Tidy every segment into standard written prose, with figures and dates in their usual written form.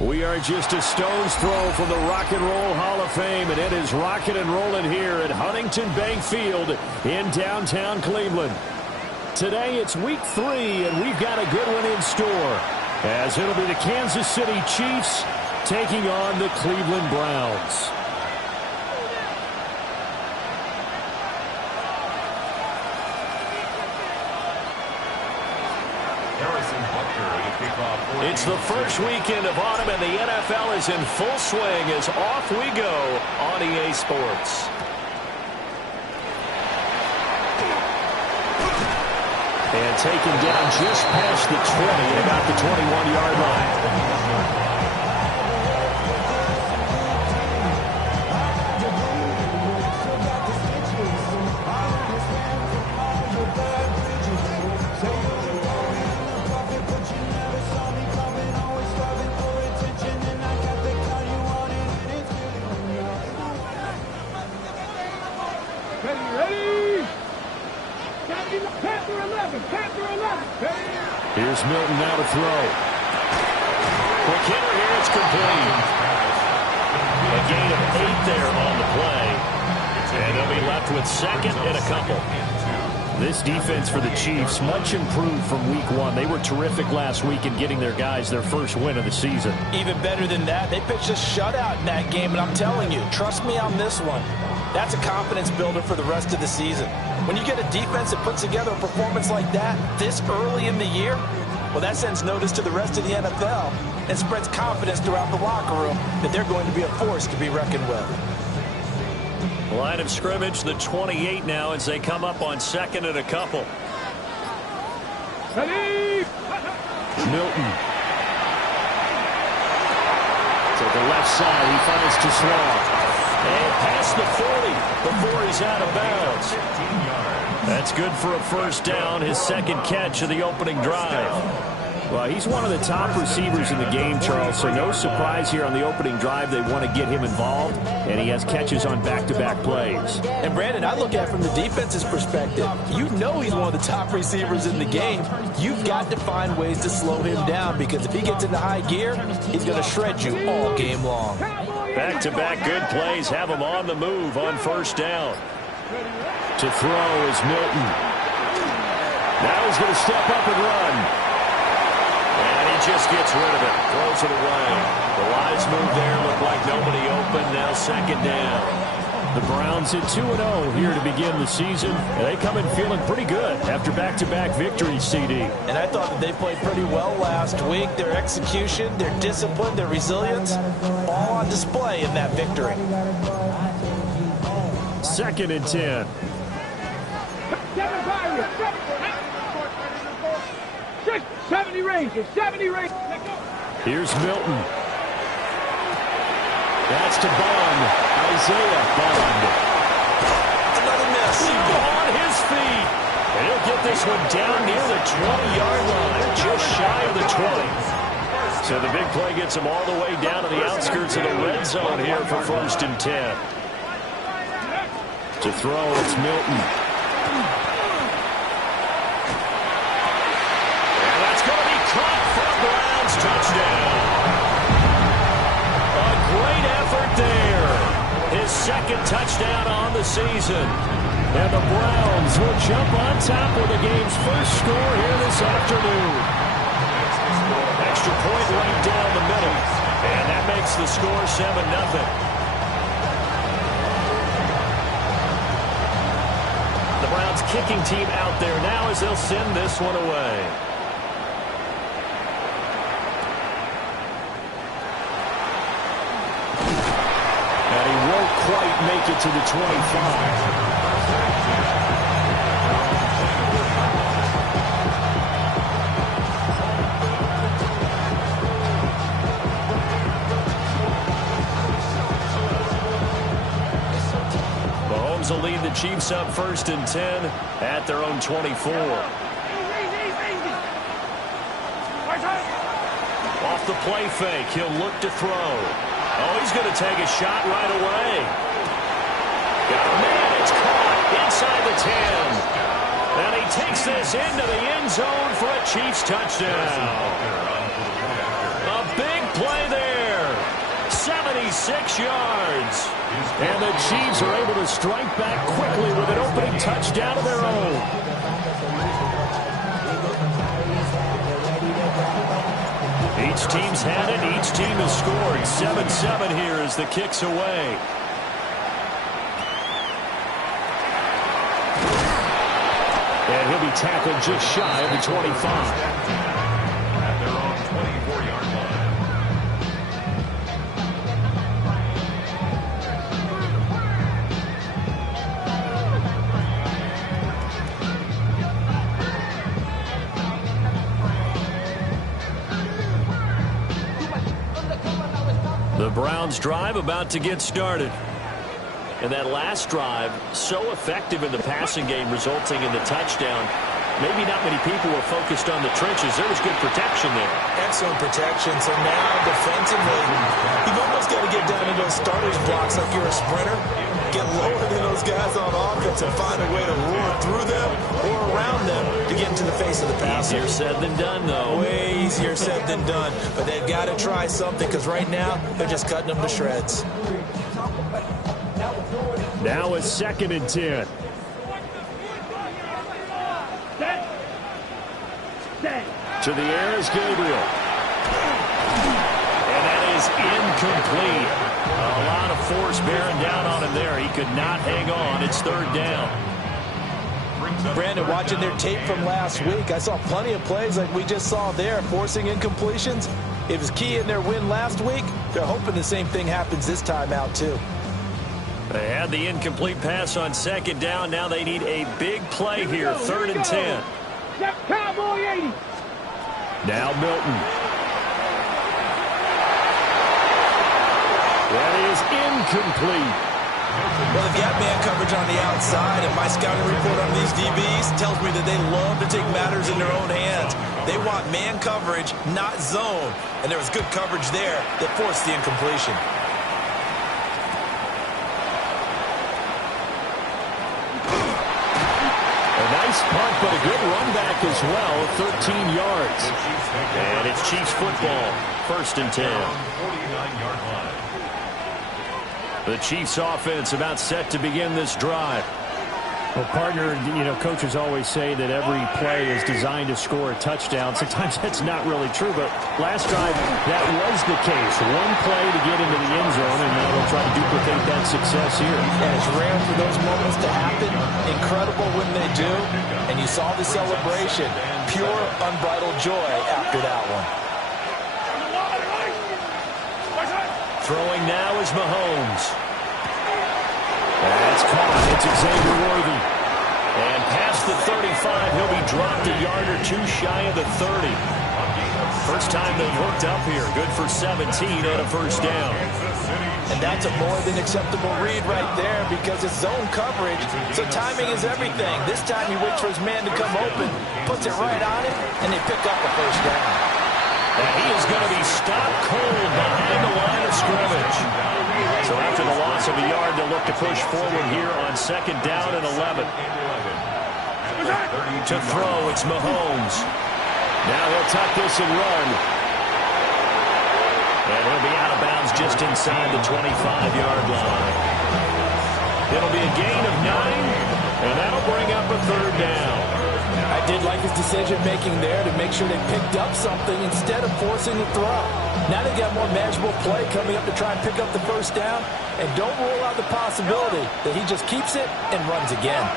We are just a stone's throw from the Rock and Roll Hall of Fame, and it is rocking and rolling here at Huntington Bank Field in downtown Cleveland. Today it's week 3, and we've got a good one in store, as it'll be the Kansas City Chiefs taking on the Cleveland Browns. It's the first weekend of autumn, and the NFL is in full swing as off we go on EA Sports. And taken down just past the 20 at about the 21-yard line. Here's Milton now to throw. Quick hitter here, it's complete. A gain of 8 there on the play. And they'll be left with second and a couple. This defense for the Chiefs, much improved from week 1. They were terrific last week in getting their guys their first win of the season. Even better than that, they pitched a shutout in that game, and I'm telling you, trust me on this one. That's a confidence builder for the rest of the season. When you get a defense that puts together a performance like that this early in the year, well, that sends notice to the rest of the NFL and spreads confidence throughout the locker room that they're going to be a force to be reckoned with. Line of scrimmage, the 28 now as they come up on second and a couple. Ready? Milton. To the left side, he finds Toussaint. And past the 40 before he's out of bounds. That's good for a first down, his second catch of the opening drive. Well, he's one of the top receivers in the game, Charles, so no surprise here on the opening drive. They want to get him involved, and he has catches on back-to-back plays. And, Brandon, I look at it from the defense's perspective. You know he's one of the top receivers in the game. You've got to find ways to slow him down, because if he gets into high gear, he's going to shred you all game long. Back-to-back good plays have him on the move on first down. To throw is Milton. Now he's going to step up and run. And he just gets rid of it. Throws it away. The wise move there. Looked like nobody open. Now second down. The Browns at 2-0 here to begin the season. And they come in feeling pretty good after back-to-back victories, CD. And I thought that they played pretty well last week. Their execution, their discipline, their resilience, all on display in that victory. Second and 10. 70 Rangers, 70 Rangers. Here's Milton. That's to Bond. Isaiah Bond. Another miss. On his feet. And he'll get this one down near the 20-yard line, just shy of the 20. So the big play gets him all the way down to the outskirts of the red zone here for first and 10. To throw, it's Milton. And that's going to be caught for a Browns touchdown. A great effort there. His second touchdown on the season. And the Browns will jump on top with the game's first score here this afternoon. Extra point right down the middle. And that makes the score 7-0. The Browns kicking team out there now as they'll send this one away. And he won't quite make it to the 25. Mahomes will lead the Chiefs up 1st and 10 at their own 24. Off the play fake, he'll look to throw. Oh, he's going to take a shot right away. Got a man, it's caught inside the 10. And he takes this into the end zone for a Chiefs touchdown. A big play there. 76 yards. And the Chiefs are able to strike back quickly with an opening touchdown of their own. Each team's had it. Each team has scored. 7-7 here as the kick's away. And he'll be tackled just shy of the 25. At their own 24-yard line. The Browns drive about to get started. And that last drive, so effective in the passing game, resulting in the touchdown. Maybe not many people were focused on the trenches. There was good protection there. Excellent protection. So now defensively, you've almost got to get down to those starters blocks like you're a sprinter. Get lower than those guys on offense and find a way to roar through them or around them to get into the face of the passer. Easier said than done, though. Way easier said than done. But they've got to try something because right now they're just cutting them to shreds. Now it's 2nd and 10. To the air is Gabriel. And that is incomplete. A lot of force bearing down on him there. He could not hang on. It's 3rd down. Brandon, watching their tape from last week, I saw plenty of plays like we just saw there, forcing incompletions. It was key in their win last week. They're hoping the same thing happens this time out, too. They had the incomplete pass on 2nd down. Now they need a big play here. 3rd and 10. Cowboy 80. Now Milton. That is incomplete. Well, if you have man coverage on the outside, and my scouting report on these DBs tells me that they love to take matters in their own hands. They want man coverage, not zone. And there was good coverage there that forced the incompletion. Nice punt, but a good run back as well, 13 yards. And it's Chiefs football, 1st and 10. 49-yard line. The Chiefs offense about set to begin this drive. Well, partner, coaches always say that every play is designed to score a touchdown. Sometimes that's not really true, but last drive, that was the case. One play to get into the end zone, and now they'll try to duplicate that success here. And it's rare for those moments to happen. Incredible when they do. And you saw the celebration. Pure, unbridled joy after that one. Throwing now is Mahomes. That's caught. It's Xavier Worthy. And past the 35, he'll be dropped a yard or two shy of the 30. First time they've hooked up here. Good for 17 and a 1st down. And that's a more than acceptable read right there because it's zone coverage, so timing is everything. This time he waits for his man to come open, puts it right on it, and they pick up a 1st down. And he is going to be stopped cold behind the line of scrimmage. So after the loss of a yard, they'll look to push forward here on 2nd down and 11. To throw, it's Mahomes. Now he'll tuck this and run. And he'll be out of bounds just inside the 25-yard line. It'll be a gain of 9, and that'll bring up a 3rd down. I did like his decision-making there to make sure they picked up something instead of forcing the throw. Now they got more manageable play coming up to try and pick up the 1st down, and don't rule out the possibility that he just keeps it and runs again.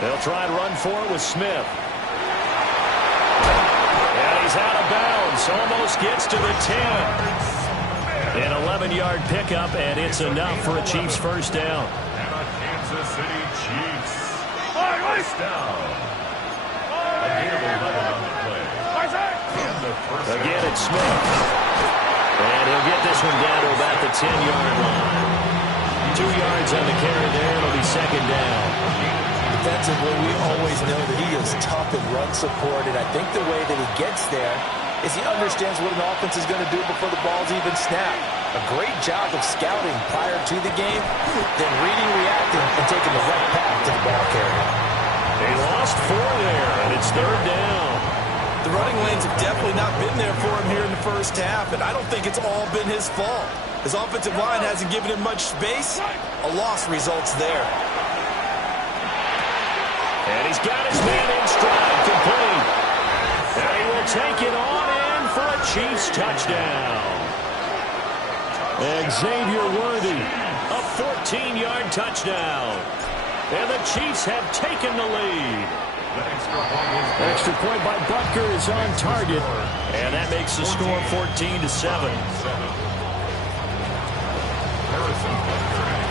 They'll try and run for it with Smith. And he's out of bounds. Almost gets to the 10. An 11-yard pickup, and it's enough for a Chiefs 1st down. And a Kansas City Chiefs 1st down. Emmitt Smith. And he'll get this one down to about the 10-yard line. 2 yards on the carry there. It'll be second down. Defensively, we always know that he is tough in run support, and I think the way that he gets there is he understands what an offense is going to do before the ball's even snapped. A great job of scouting prior to the game, then reading, reacting, and taking the right path to the ball carrier. They lost 4 there, and it's third down. The running lanes have definitely not been there for him here in the first half, and I don't think it's all been his fault. His offensive line hasn't given him much space. A loss results there. And he's got his man in stride, complete. And he will take it on in for a Chiefs touchdown. Xavier Worthy, a 14-yard touchdown. And the Chiefs have taken the lead. Extra point by Butker is on target. And that makes the score 14-7.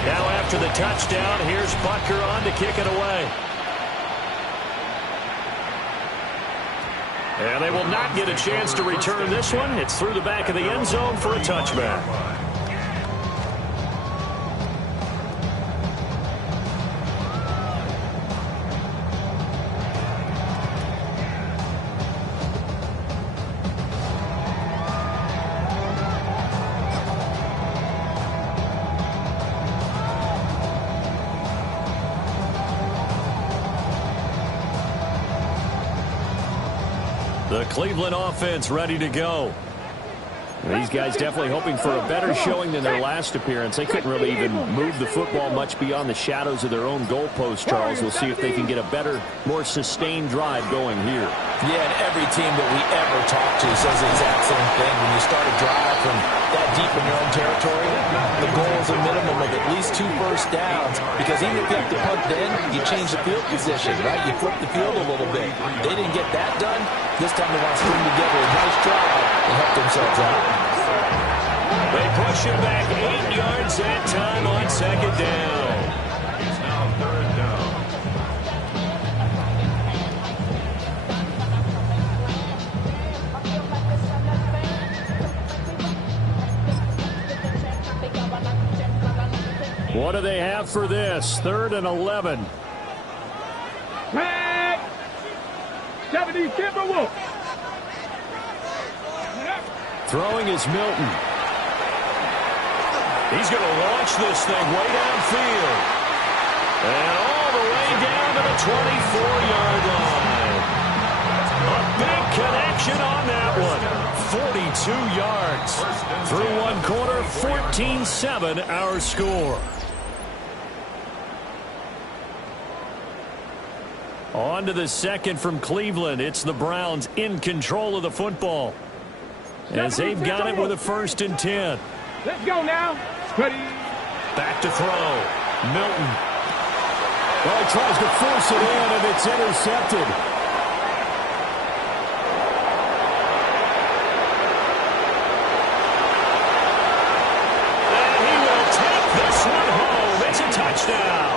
Now after the touchdown, here's Butker on to kick it away. And they will not get a chance to return this one. It's through the back of the end zone for a touchback. The Cleveland offense ready to go. These guys definitely hoping for a better showing than their last appearance. They couldn't really even move the football much beyond the shadows of their own goalpost, Charles. We'll see if they can get a better, more sustained drive going here. Yeah, and every team that we ever talk to says the exact same thing. When you start a drive from that deep in your own territory, the goal is a minimum of at least 2 first downs, because even if you have to punt then, you change the field position, right? You flip the field a little bit. They didn't get that done. This time they want to string together a nice drive and help themselves out. They push him back 8 yards that time on second down. It's now third down. What do they have for this? 3rd and 11. Flag. 70 Timberwolves. Throwing is Milton. He's going to launch this thing way downfield. And all the way down to the 24-yard line. A big connection on that one. 42 yards. Through 1 quarter, 14-7 our score. On to the second from Cleveland. It's the Browns in control of the football, as they've got it with a 1st and 10. Let's go now. Ready. Back to throw. Milton. Well, he tries to force it in, and it's intercepted. And he will take this one home. It's a touchdown.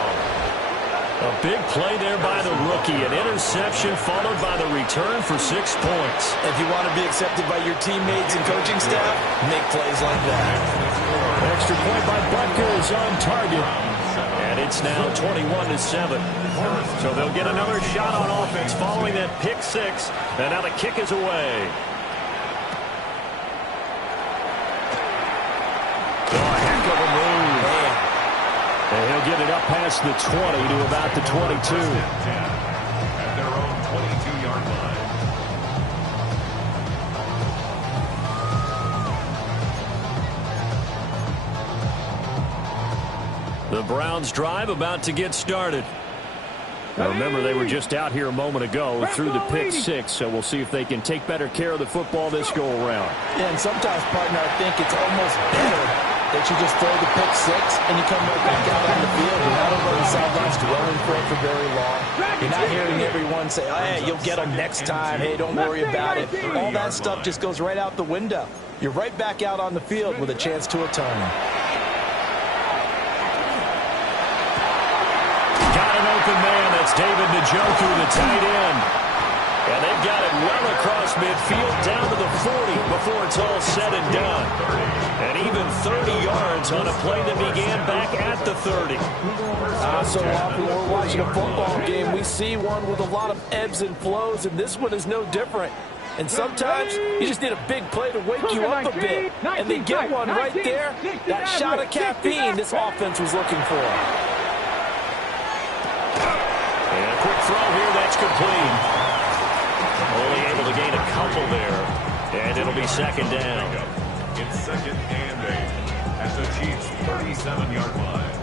A big play there by the rookie. An interception followed by the return for 6 points. If you want to be accepted by your teammates and coaching staff, make plays like that. Extra point by Butker is on target. And it's now 21-7. So they'll get another shot on offense following that pick 6. And now the kick is away. Oh, heck of a move. And he'll get it up past the 20 to about the 22. At their own 22-yard line. The Browns drive about to get started. Now remember, they were just out here a moment ago through the pick 6, so we'll see if they can take better care of the football this go-around. Yeah, and sometimes, partner, I think it's almost better that you just throw the pick 6 and you come right back out on the field. You're not over the sidelines dwelling for it for very long. You're not hearing everyone say, oh, hey, you'll get them next time. Hey, don't worry about it. All that stuff just goes right out the window. You're right back out on the field with a chance to atone. Got an open man. That's David Njoku, the tight end. And they've got it well across across midfield down to the 40 before it's all said and done. And even 30 yards on a play that began back at the 30. So often when we're watching a football game, we see one with a lot of ebbs and flows, and this one is no different. And sometimes you just need a big play to wake you up a bit. And they get one right there. That shot of caffeine this offense was looking for. And a quick throw here, that's complete. Only able to gain a couple there. And it'll be second down. It's second and 8 at the Chiefs' 37-yard line.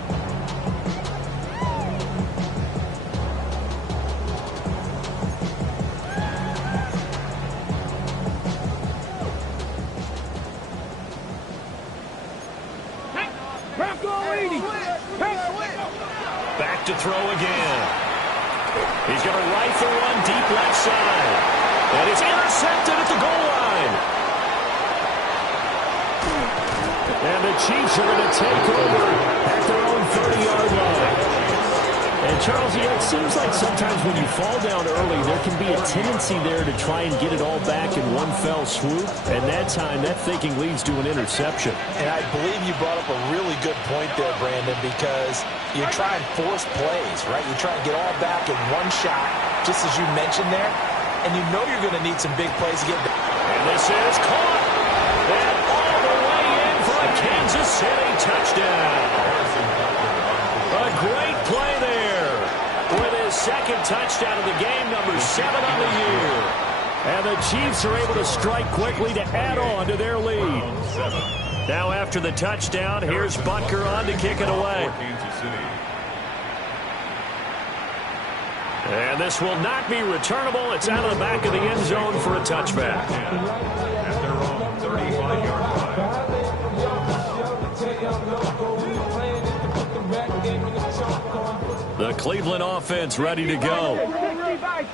Back to throw again. He's going to rifle one deep left side. And it's intercepted at the goal line. And the Chiefs are going to take over at their own 30-yard line. And, Charles, it seems like sometimes when you fall down early, there can be a tendency there to try and get it all back in one fell swoop. And that time, that thinking leads to an interception. And I believe you brought up a really good point there, Brandon, because you try and force plays, right? You try and get all back in one shot, just as you mentioned there. And you know you're going to need some big plays to get back. And this is caught. And all the way in for a Kansas City touchdown. A great play there with his second touchdown of the game, number 7 on the year. And the Chiefs are able to strike quickly to add on to their lead. Now after the touchdown, here's Butker on to kick it away. And this will not be returnable. It's out of the back of the end zone for a touchback. At their own 35-yard line. The Cleveland offense ready to go.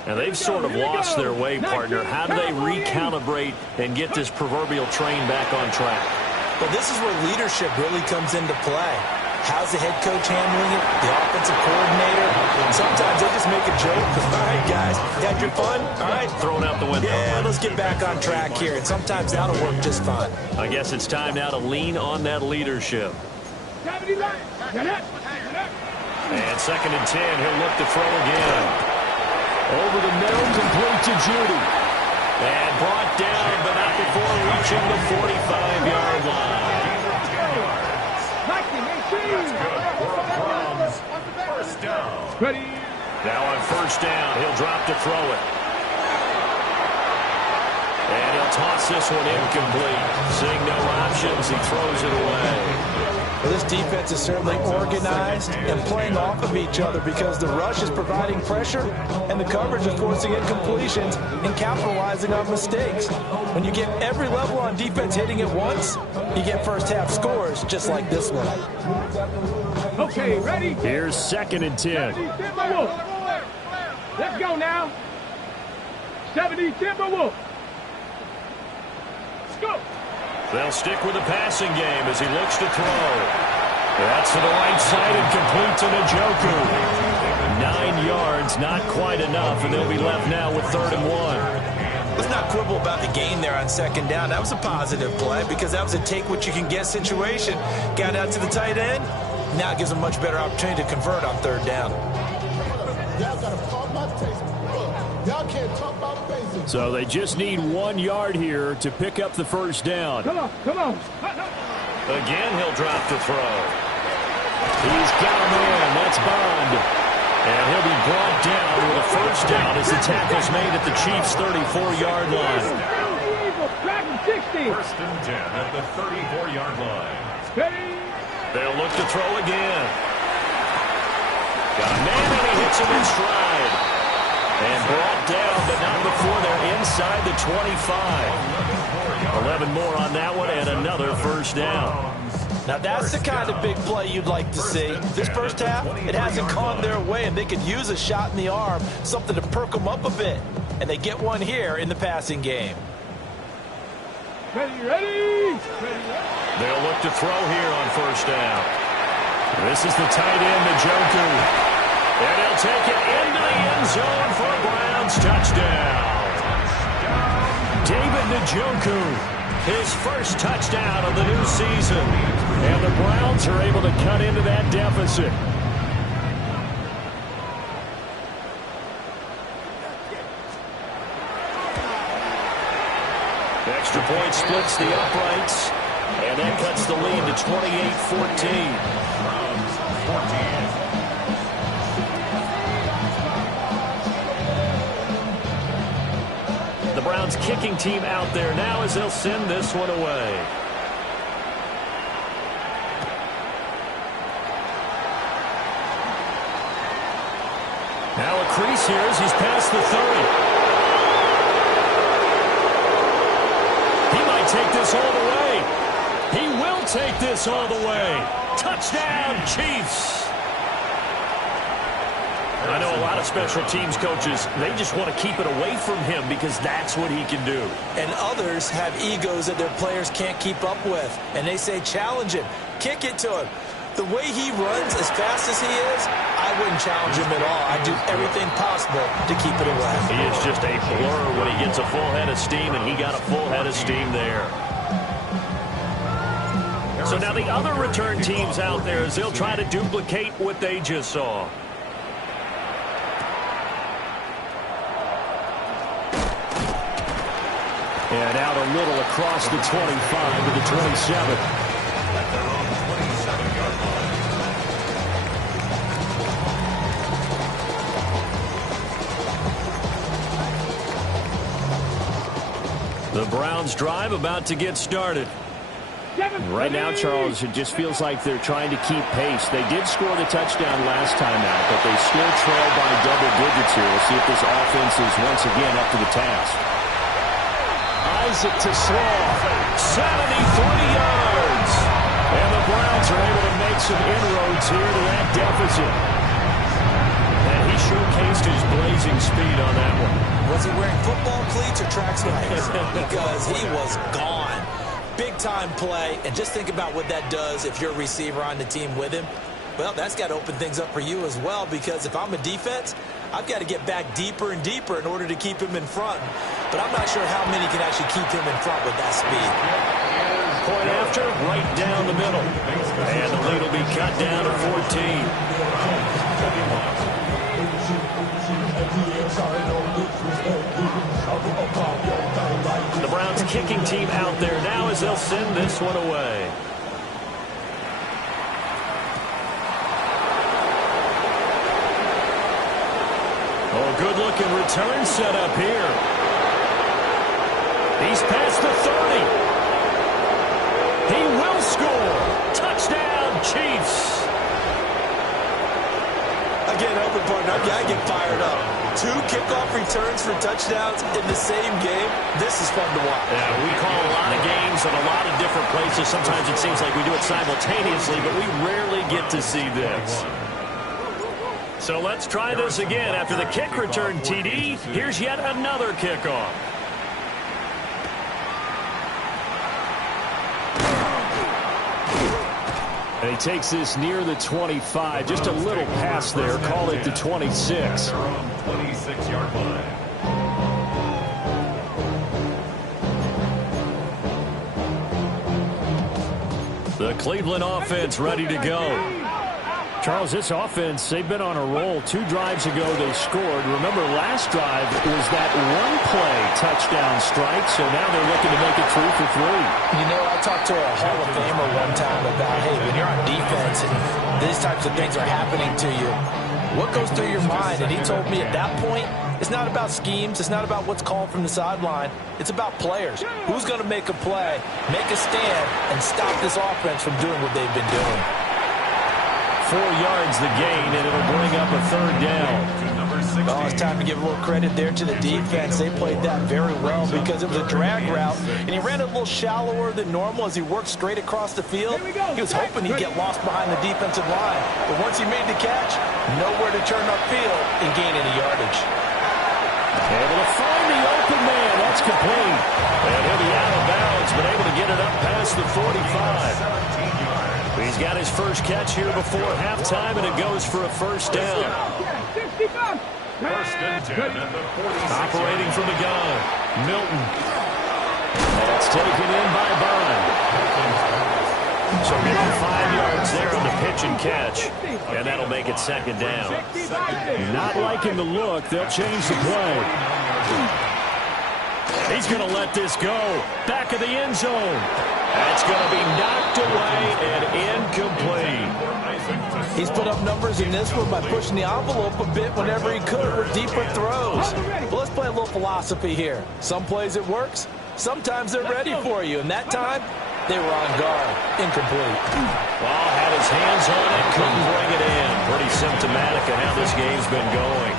And they've sort of lost their way, partner. How do they recalibrate and get this proverbial train back on track? Well, this is where leadership really comes into play. How's the head coach handling it? The offensive coordinator? Sometimes they just make a joke. All right, guys, you had your fun? All right. Thrown out the window. Yeah, let's get back on track here. And sometimes that'll work just fine. I guess it's time now to lean on that leadership. And second and 10, he'll look to throw again. Over the middle, complete to Judy. And brought down, but not before reaching the 45-yard line. First down. Now on first down, he'll drop to throw it. And he'll toss this one incomplete. Seeing no options, he throws it away. Well, this defense is certainly organized and playing off of each other because the rush is providing pressure and the coverage is forcing incompletions and capitalizing on mistakes. When you get every level on defense hitting at once, you get first half scores just like this one. Okay, ready? Here's second and 10. Let's go now. 70 Timberwolves. Let's go. They'll stick with the passing game as he looks to throw. That's to the right side and complete to Njoku. 9 yards, not quite enough, and they'll be left now with 3rd and 1. Let's not quibble about the gain there on second down. That was a positive play because that was a take-what-you-can-get situation. Got out to the tight end. Now it gives them a much better opportunity to convert on 3rd down. So they just need 1 yard here to pick up the first down. Come on, come on. Again, he'll drop to throw. He's got him in. That's Bond. And he'll be brought down with a first down as the tackle's made at the Chiefs' 34-yard line. First and 10 at the 34-yard line. They'll look to throw again. Got a man, and he hits him in stride. And brought down, but not before they're inside the 25. 11 more on that one, and another first down. Now that's the kind of big play you'd like to see. This first half, it hasn't gone their way, and they could use a shot in the arm, something to perk them up a bit. And they get one here in the passing game. Ready. They'll look to throw here on first down. This is the tight end, Njoku. And he'll take it into the end zone for a Browns touchdown. David Njoku, his first touchdown of the new season. And the Browns are able to cut into that deficit. Extra point splits the uprights. And that cuts the lead to 28-14. The Browns kicking team out there now as they'll send this one away. Now a crease here as he's past the 30. He might take this all the way. He will take this all the way. Touchdown, Chiefs. I know a lot of special teams coaches, they just want to keep it away from him because that's what he can do. And others have egos that their players can't keep up with. And they say, challenge him. Kick it to him. The way he runs as fast as he is, I wouldn't challenge him at all. I'd do everything possible to keep it away. He is just a blur when he gets a full head of steam, and he got a full head of steam there. So now the other return teams out there as they'll try to duplicate what they just saw. And out a little across the 25 to the 27. The Browns drive about to get started. Right now, Charles, it just feels like they're trying to keep pace. They did score the touchdown last time out, but they still trail by double digits here. We'll see if this offense is once again up to the task. Isaac to throw. 73 yards. And the Browns are able to make some inroads here to that deficit. And he showcased his blazing speed on that one. Was he wearing football cleats or track spikes? Because he was gone. Big-time play, and just think about what that does if you're a receiver on the team with him. Well, that's got to open things up for you as well, because if I'm a defense, I've got to get back deeper and deeper in order to keep him in front. But I'm not sure how many can actually keep him in front with that speed. Point after, right down the middle. And the lead will be cut down to 14. The Browns kicking team out there now as they'll send this one away. Oh, good-looking return set up here. He's past the 30. He will score. Touchdown, Chiefs. Again, open partner, I get fired up. 2 kickoff returns for touchdowns in the same game. This is fun to watch. Yeah, we call a lot of games in a lot of different places. Sometimes it seems like we do it simultaneously, but we rarely get to see this. So let's try this again. After the kick return TD, here's yet another kickoff. And he takes this near the 25. Just a little pass there. Call it the 26. 26-yard line. The Cleveland offense ready to go. Charles, this offense, they've been on a roll. 2 drives ago, they scored. Remember, last drive was that one-play touchdown strike, so now they're looking to make it 3 for 3. You know, I talked to a Hall of Famer one time about, hey, when you're on defense and these types of things are happening to you, what goes through your mind? And he told me at that point, it's not about schemes. It's not about what's called from the sideline. It's about players. Who's going to make a play, make a stand, and stop this offense from doing what they've been doing? 4 yards the gain, and it'll bring up a 3rd down. Oh, it's time to give a little credit there to the defense. They played that very well because it was a drag route, and he ran it a little shallower than normal as he worked straight across the field. He was hoping he'd get lost behind the defensive line, but once he made the catch, nowhere to turn upfield and gain any yardage. Able to find the open man. That's complete. And he'll be out of bounds, but able to get it up past the 45. He's got his first catch here before halftime, and it goes for a 1st down. First and 10 at the 46. Operating from the gun, Milton. It's taken in by Bond. So maybe 5 yards there on the pitch and catch. And that'll make it second down. Not liking the look. They'll change the play. He's going to let this go. Back of the end zone. That's going to be knocked away and incomplete. He's put up numbers in this one by pushing the envelope a bit whenever he could with deeper throws. But let's play a little philosophy here. Some plays it works. Sometimes they're ready for you. And that time, they were on guard. Incomplete. Well, had his hands on it, couldn't bring it in. Pretty symptomatic of how this game's been going.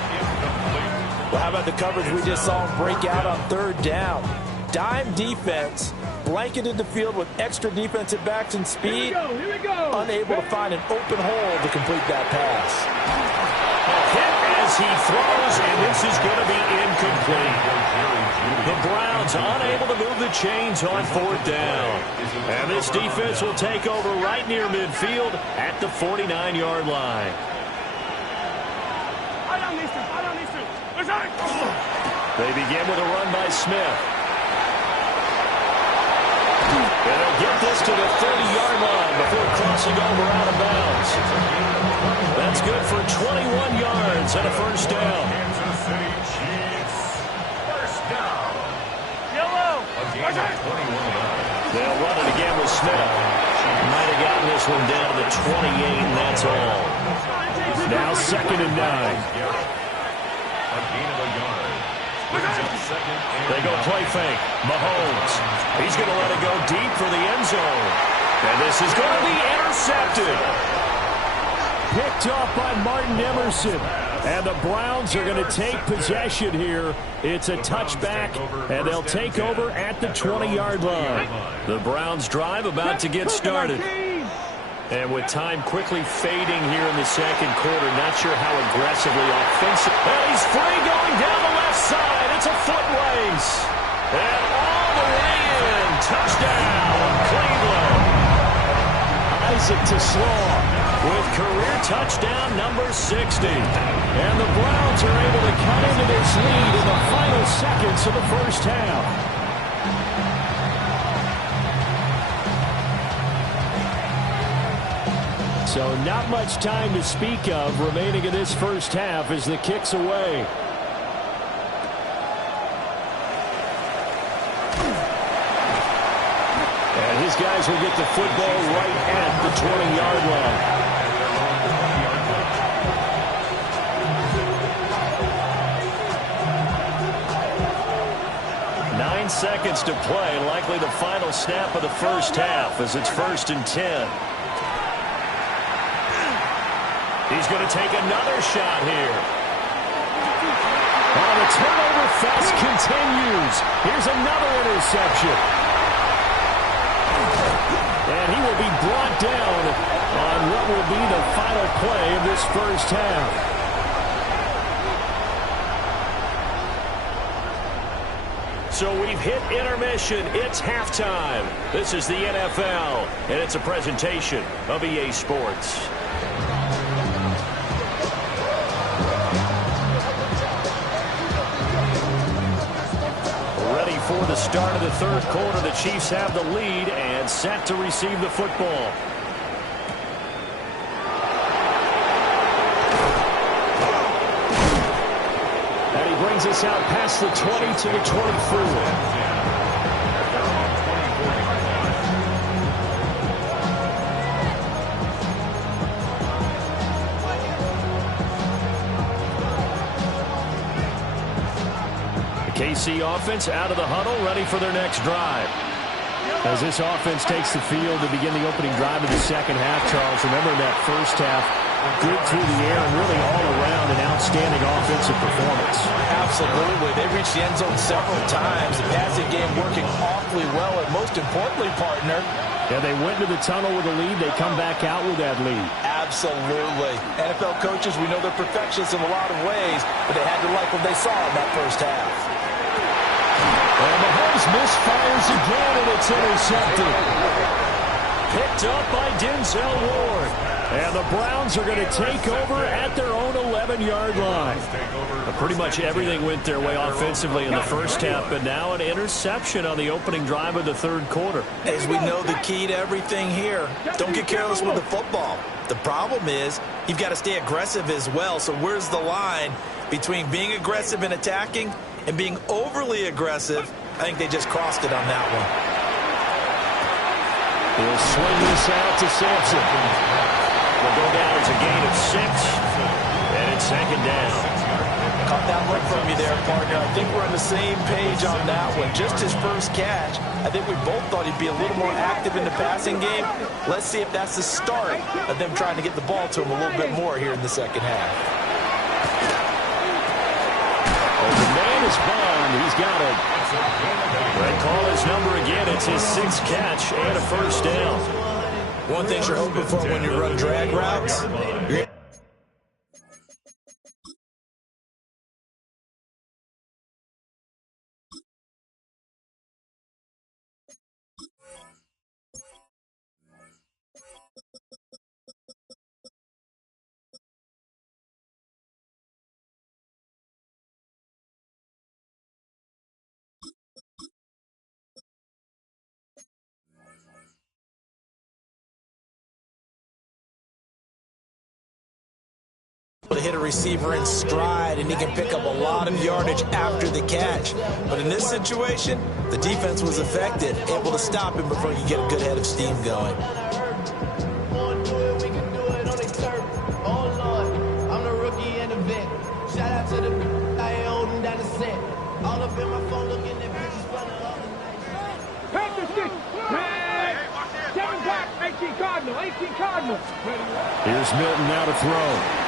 Well, how about the coverage we just saw him break out on third down? Dime defense, blanketed the field with extra defensive backs and speed. Here we go. Unable to find an open hole to complete that pass. Hit as he throws, and this is going to be incomplete. The Browns unable to move the chains on fourth down. And this defense will take over right near midfield at the 49-yard line. They begin with a run by Smith. And they'll get this to the 30-yard line before crossing over out of bounds. That's good for 21 yards and a first down. Kansas City Chiefs. First down. A gain of 21. They'll run it again with Smith. Might have gotten this one down to the 28, and that's all. Now 2nd and 9. A gain of a yard. They go play fake. Mahomes. He's going to let it go deep for the end zone. And this is going to be intercepted. Picked off by Martin Emerson. And the Browns are going to take possession here. It's a touchback, and they'll take over at the 20-yard line. The Browns drive about to get started. And with time quickly fading here in the second quarter, not sure how aggressively offensive. And he's free going down the left side. It's a foot race. And all the way in. Touchdown, Cleveland. Isaac TeSlaa with career touchdown number 60. And the Browns are able to cut into this lead in the final seconds of the first half. So not much time to speak of remaining in this first half as the kick's away. And his guys will get the football right at the 20-yard line. 9 seconds to play, likely the final snap of the first half as it's 1st and 10. He's going to take another shot here. Oh, the turnover fest continues. Here's another interception. And he will be brought down on what will be the final play of this first half. So we've hit intermission. It's halftime. This is the NFL, and it's a presentation of EA Sports. Ready for the start of the third quarter. The Chiefs have the lead and set to receive the football. And he brings us out past the 20 to the 24. KC offense out of the huddle, ready for their next drive. As this offense takes the field to begin the opening drive of the second half, Charles, remember that first half, good through the air and really all around an outstanding offensive performance. Absolutely. They reached the end zone several times. The passing game working awfully well, and most importantly, partner. Yeah, they went to the tunnel with a lead. They come back out with that lead. Absolutely. NFL coaches, we know they're perfectionists in a lot of ways, but they had to like what they saw in that first half. And Mahomes misfires again, and it's intercepted. Picked up by Denzel Ward. And the Browns are going to take over at their own 11-yard line. Pretty much everything went their way offensively in the first half, but now an interception on the opening drive of the third quarter. As we know, the key to everything here, don't get careless with the football. The problem is you've got to stay aggressive as well. So where's the line between being aggressive and attacking and being overly aggressive? I think they just crossed it on that one. He'll swing this out to Sampson. Will go down as a gain of 6, and it's second down. Caught that look from you there, partner. I think we're on the same page on that one. Just his first catch, I think we both thought he'd be a little more active in the passing game. Let's see if that's the start of them trying to get the ball to him a little bit more here in the second half. Oh, the man is Bond. He's got it. They call his number again. It's his 6th catch and a first down. One thing you're hoping for when you run drag routes, to hit a receiver in stride, and he can pick up a lot of yardage after the catch. But in this situation, the defense was affected, able to stop him before you get a good head of steam going. I'm the rookie and the vet. Shout out to the I ain't holding down the set. All up in my phone looking at bitches for the other night. Practice this. 7 back, 18 Cardinal, 18 Cardinal. Here's Milton now to throw.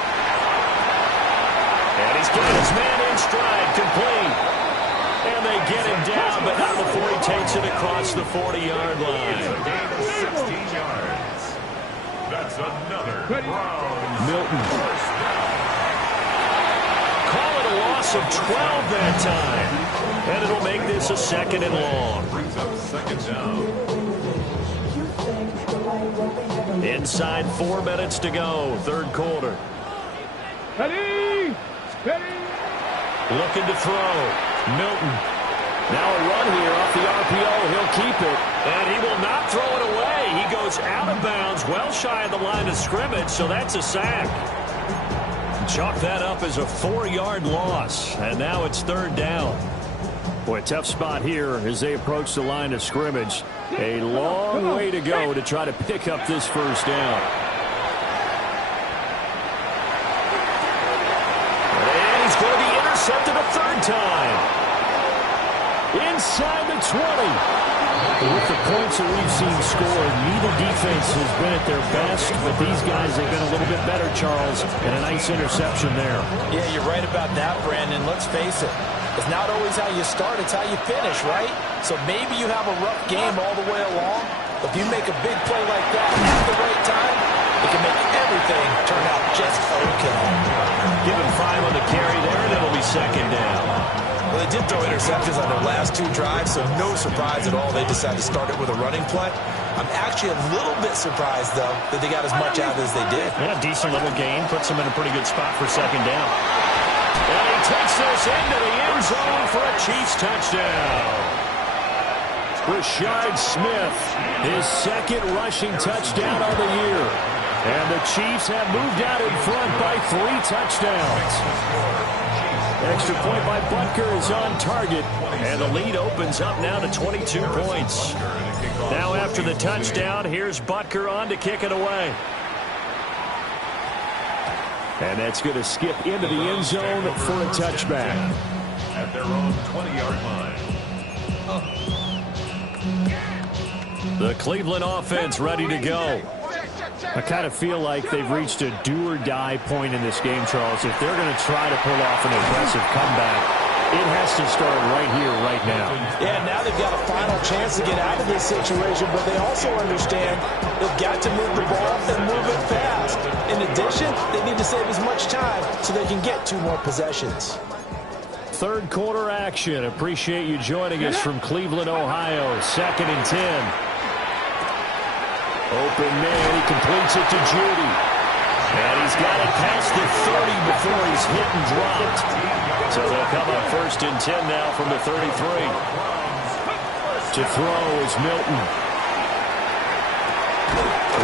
And he's got his man in stride, complete. And they get him down, but not before he takes it across the 40-yard line. It's a gain of 16 yards. That's another Browns. Milton. Call it a loss of 12 that time. And it'll make this a 2nd and long. Brings up 2nd down. Inside 4 minutes to go, third quarter. Ready? Ready? Looking to throw. Milton. Now a run here off the RPO. He'll keep it. And he will not throw it away. He goes out of bounds, well shy of the line of scrimmage, so that's a sack. Chalk that up as a 4-yard loss. And now it's 3rd down. Boy, tough spot here as they approach the line of scrimmage. A long way to go to try to pick up this first down. And he's going to be intercepted a 3rd time. Inside the 20. With the points that we've seen scored, neither defense has been at their best, but these guys have been a little bit better, Charles, and a nice interception there. Yeah, you're right about that, Brandon. Let's face it. It's not always how you start, it's how you finish, right? So maybe you have a rough game all the way along, but if you make a big play like that at the right time, it can make everything turn out just okay. Give him 5 on the carry there, and it'll be 2nd down. Well, they did throw interceptions on their last 2 drives, so no surprise at all they decided to start it with a running play. I'm actually a little bit surprised, though, that they got as much out as they did. Yeah, decent little gain. Puts them in a pretty good spot for 2nd down. And he takes this into the end zone for a Chiefs touchdown. Rashard Smith, his 2nd rushing touchdown of the year. And the Chiefs have moved out in front by 3 touchdowns. Extra point by Butker is on target. And the lead opens up now to 22 points. Now after the touchdown, here's Butker on to kick it away. And that's going to skip into the end zone for a touchback. At their own 20-yard line. The Cleveland offense ready to go. I kind of feel like they've reached a do-or-die point in this game, Charles. If they're going to try to pull off an impressive comeback, it has to start right here, right now. Yeah, now they've got a final chance to get out of this situation, but they also understand they've got to move the ball and move it fast. In addition, they need to save as much time so they can get 2 more possessions. Third quarter action. Appreciate you joining us from Cleveland, Ohio. 2nd and 10. Open man, he completes it to Judy. And he's got it past the 30 before he's hit and dropped. So they'll come up 1st and 10 now from the 33. To throw is Milton.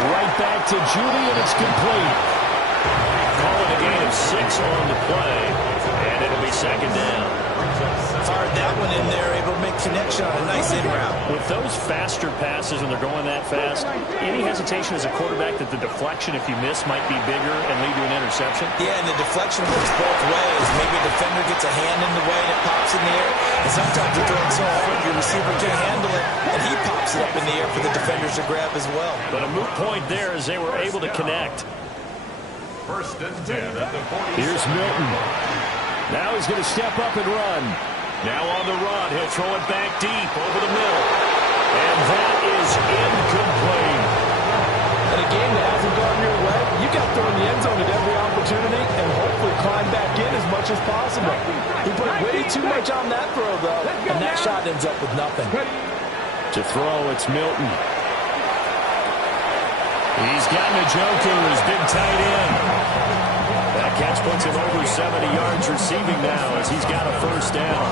Right back to Judy, and it's complete. Call it a gain of 6 on the play, and it'll be 2nd down. Fired that one in there, able to make connection on a nice in route. With those faster passes and they're going that fast, any hesitation as a quarterback that the deflection, if you miss, might be bigger and lead to an interception? Yeah, and the deflection works both ways. Maybe a defender gets a hand in the way and it pops in the air. And sometimes you're throwing so hard your receiver can't handle it, and he pops it up in the air for the defenders to grab as well. But a moot point there as they were able to connect. 1st and 10 at the 40. Here's Milton. Now he's going to step up and run. Now on the run, he'll throw it back deep over the middle. And that is incomplete. In a game that hasn't gone your way, you got to throw in the end zone at every opportunity and hopefully climb back in as much as possible. He put way too much on that throw, though, and that shot ends up with nothing. To throw, it's Milton. He's got Njoku, his big tight end. That catch puts him over 70 yards receiving now as he's got a 1st down.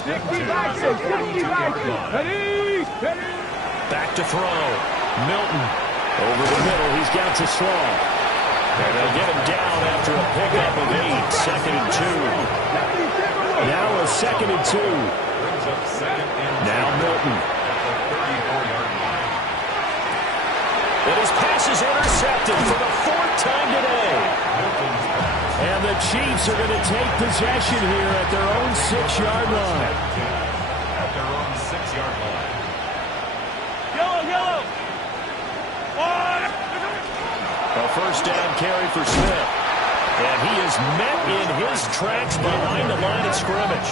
65. Back to throw. Milton over the middle. He's got to slow. And they'll get him down after a pickup of 8. 2nd and 2. Now a 2nd and 2. Now Milton. And his pass is intercepted for the 4th time today. And the Chiefs are going to take possession here at their own 6-yard line. At their own 6-yard line. Yellow. A 1st down carry for Smith. And he is met in his tracks behind the line of scrimmage.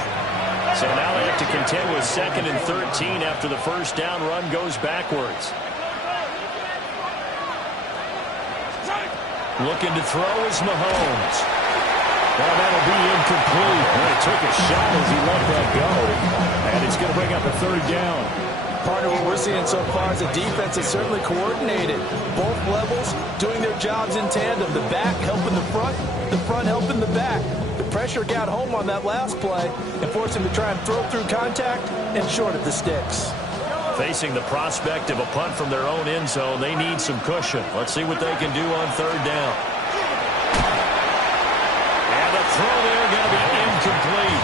So now they have to contend with 2nd and 13 after the 1st down run goes backwards. Looking to throw is Mahomes. Well, that'll be incomplete. Well, he took a shot as he let that go. And it's going to bring up a 3rd down. Part of what we're seeing so far is the defense is certainly coordinated. Both levels doing their jobs in tandem. The back helping the front helping the back. The pressure got home on that last play and forced him to try and throw through contact and short of the sticks. Facing the prospect of a punt from their own end zone, they need some cushion. Let's see what they can do on 3rd down. And the throw there going to be incomplete.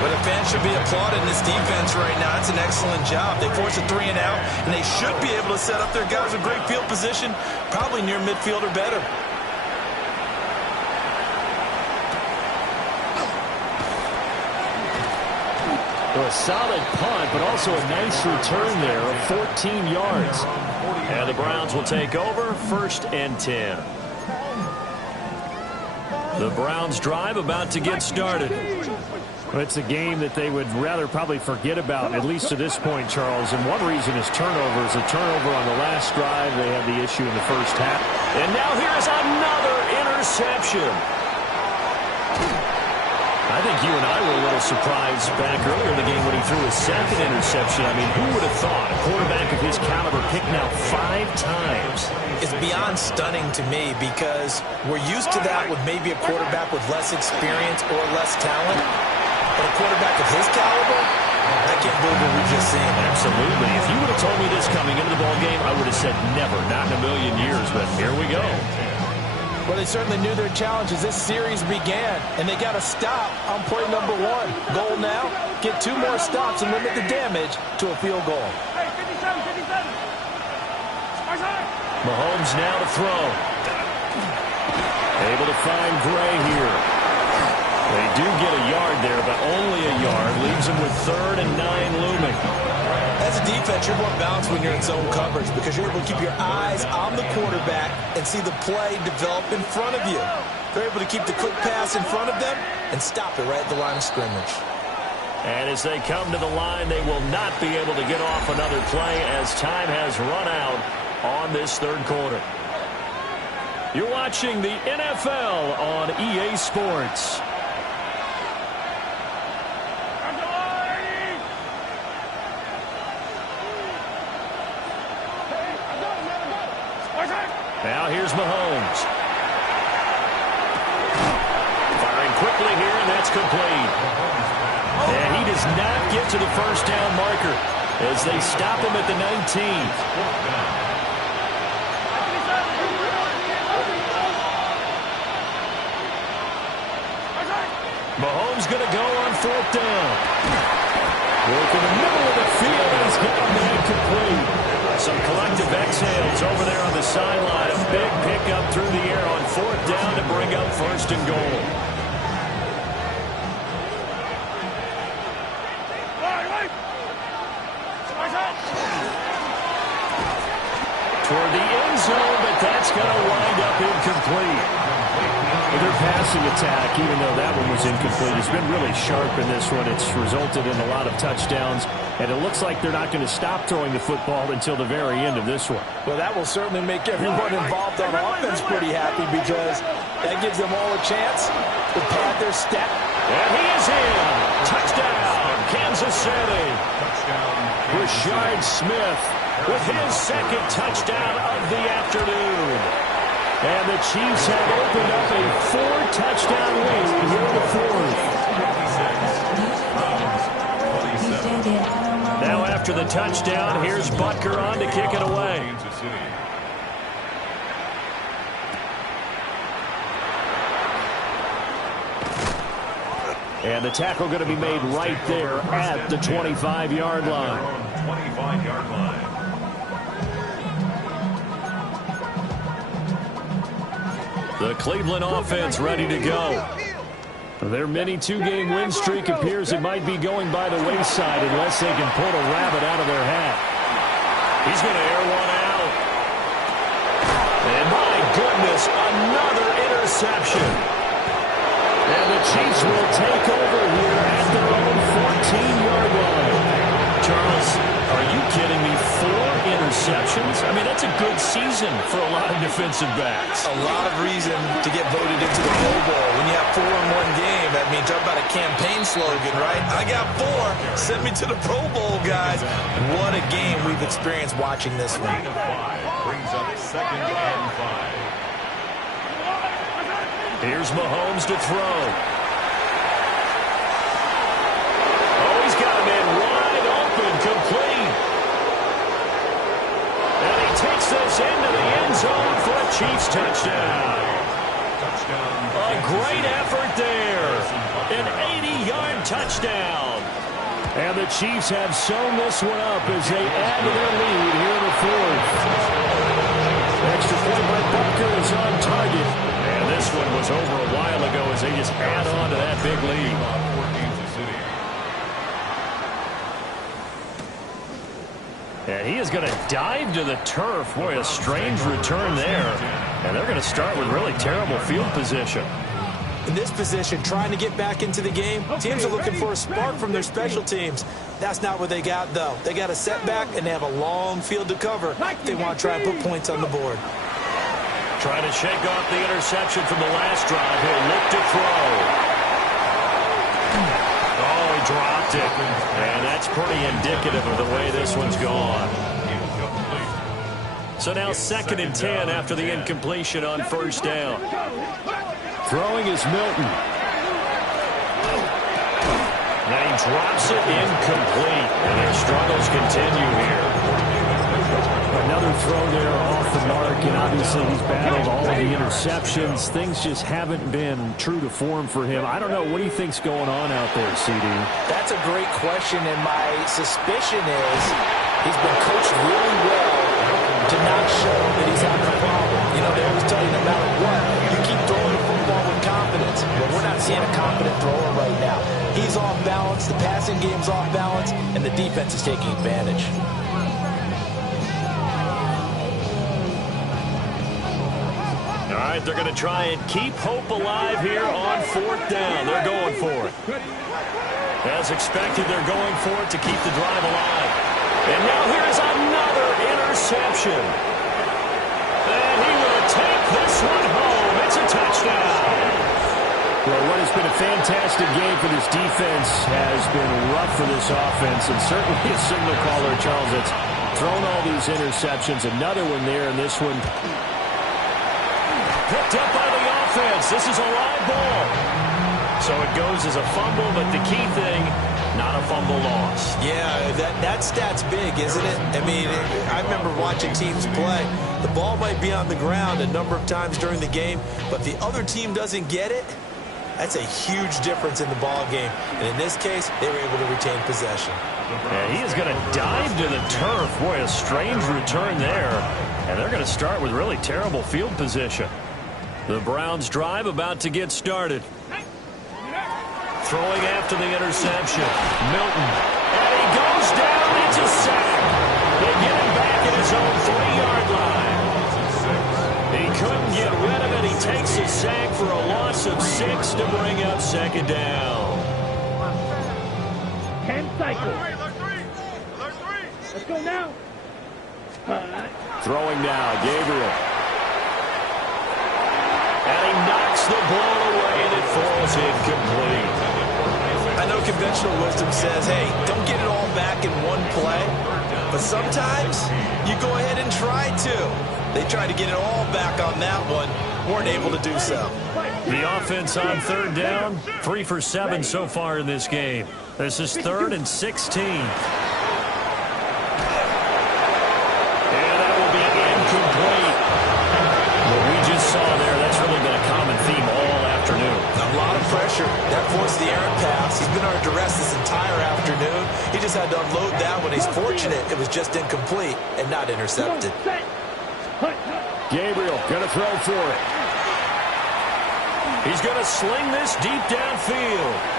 But a fan should be applauding this defense right now. It's an excellent job. They force a 3 and out, and they should be able to set up their guys in great field position, probably near midfield or better. A solid punt, but also a nice return there of 14 yards. And the Browns will take over 1st and 10. The Browns drive about to get started. Well, it's a game that they would rather probably forget about, at least to this point, Charles. And one reason is turnovers. A turnover on the last drive. They had the issue in the 1st half. And now here's another interception. I think you and I were a little surprised back earlier in the game when he threw his 2nd interception. I mean, who would have thought a quarterback of his caliber picked out 5 times? It's beyond stunning to me because we're used to that with maybe a quarterback with less experience or less talent. But a quarterback of his caliber, I can't believe what we've just seen. Absolutely. If you would have told me this coming into the ballgame, I would have said never, not in a million years. But here we go. Well, they certainly knew their challenge as this series began, and they got to stop on play number 1. Goal now, get 2 more stops and limit the damage to a field goal. Mahomes now to throw. Able to find Gray here. They do get a yard there, but only a yard. Leaves them with 3rd and 9 looming. As a defense, you're more balanced when you're in zone coverage because you're able to keep your eyes on the quarterback and see the play develop in front of you. They're able to keep the quick pass in front of them and stop it right at the line of scrimmage. And as they come to the line, they will not be able to get off another play as time has run out on this 3rd quarter. You're watching the NFL on EA Sports. Now here's Mahomes. Firing quickly here, and that's complete. And he does not get to the first down marker as they stop him at the 19. Mahomes going to go on 4th down. Work in the middle of the field, and he's got that complete. Some collective exhales over there on the sideline. A big pickup through the air on 4th down to bring up 1st and goal. Toward the end zone, but that's going to wind up incomplete. Their passing attack, even though that one was incomplete, has been really sharp in this one. It's resulted in a lot of touchdowns, and it looks like they're not going to stop throwing the football until the very end of this one. Well, that will certainly make everyone involved on offense pretty happy because that gives them all a chance to pad their step. And he is in. Touchdown, Kansas City. Rashard Smith with his 2nd touchdown of the afternoon. And the Chiefs have opened up a 4-touchdown lead here in the 4th. Now after the touchdown, here's Butker on to kick it away. And the tackle going to be made right there at the 25-yard line. 25-yard line. The Cleveland offense ready to go. Their mini 2-game win streak appears it might be going by the wayside unless they can pull a rabbit out of their hat. He's going to air one out. And my goodness, another interception. And the Chiefs will take over here at their own 14-yard line. Charles, are you kidding me? 4 interceptions? I mean, that's a good season for a lot of defensive backs. A lot of reason to get voted into the Pro Bowl. When you have 4 in one game, I mean, talk about a campaign slogan, right? I got 4. Send me to the Pro Bowl, guys. What a game we've experienced watching this one. 5 brings up 2nd and 5. Here's Mahomes to throw. Oh, he's got a man wide open, complete. And he takes this into the end zone for a Chiefs touchdown. A great effort there. An 80-yard touchdown. And the Chiefs have sewn this one up as they add to their lead here in the 4th. Extra point by Butker is on target. And this one was over a while ago as they just add on to that big lead. And he is going to dive to the turf. Boy, a strange return there. And they're going to start with really terrible field position. In this position, trying to get back into the game, teams are looking for a spark from their special teams. That's not what they got, though. They got a setback, and they have a long field to cover if they want to try and put points on the board. Trying to shake off the interception from the last drive. He'll look to throw. Oh, he dropped it. And that's pretty indicative of the way this one's gone. So now 2nd and 10 after the incompletion on 1st down. Throwing is Milton. And he drops it incomplete. And their struggles continue here. Another throw there off the mark, and obviously he's battled all of the interceptions. Things just haven't been true to form for him. I don't know. What do you think's going on out there, CD? That's a great question, and my suspicion is he's been coached really well to not show that he's having a problem. You know, they always tell you no matter what, you keep throwing the football with confidence. Well, we're not seeing a confident thrower right now. He's off balance, the passing game's off balance, and the defense is taking advantage. All right, they're going to try and keep hope alive here on 4th down. They're going for it. As expected, they're going for it to keep the drive alive. And now here is another interception. And he will take this one home. It's a touchdown. Well, what has been a fantastic game for this defense has been rough for this offense, and certainly a signal caller, Charles, that's thrown all these interceptions. Another one there, and this one picked up by the offense. This is a live ball. So it goes as a fumble, but the key thing, not a fumble loss. Yeah, that stat's big, isn't it? I mean, I remember watching teams play. The ball might be on the ground a number of times during the game, but if the other team doesn't get it, that's a huge difference in the ball game. And in this case, they were able to retain possession. Yeah, he is going to dive to the turf. Boy, a strange return there. And they're going to start with really terrible field position. The Browns drive about to get started. Throwing after the interception. Milton. And he goes down. It's a sack. They get him back at his own 3-yard line. He couldn't get rid of it. He takes a sack for a loss of 6 to bring up second down. 10 cycles. Let's go now. Throwing now, Gabriel. And he knocks the ball away, and it falls incomplete. I know conventional wisdom says, hey, don't get it all back in one play. But sometimes you go ahead and try to. They tried to get it all back on that one. Weren't able to do so. The offense on 3rd down, 3 for 7 so far in this game. This is 3rd and 16. And that will be incomplete. What we just saw there, that's really been a common theme all afternoon. A lot of pressure. That forced the errant pass. He's been under duress this entire afternoon. He just had to unload that one. He's fortunate it was just incomplete and not intercepted. Gabriel going to throw for it. He's going to sling this deep downfield.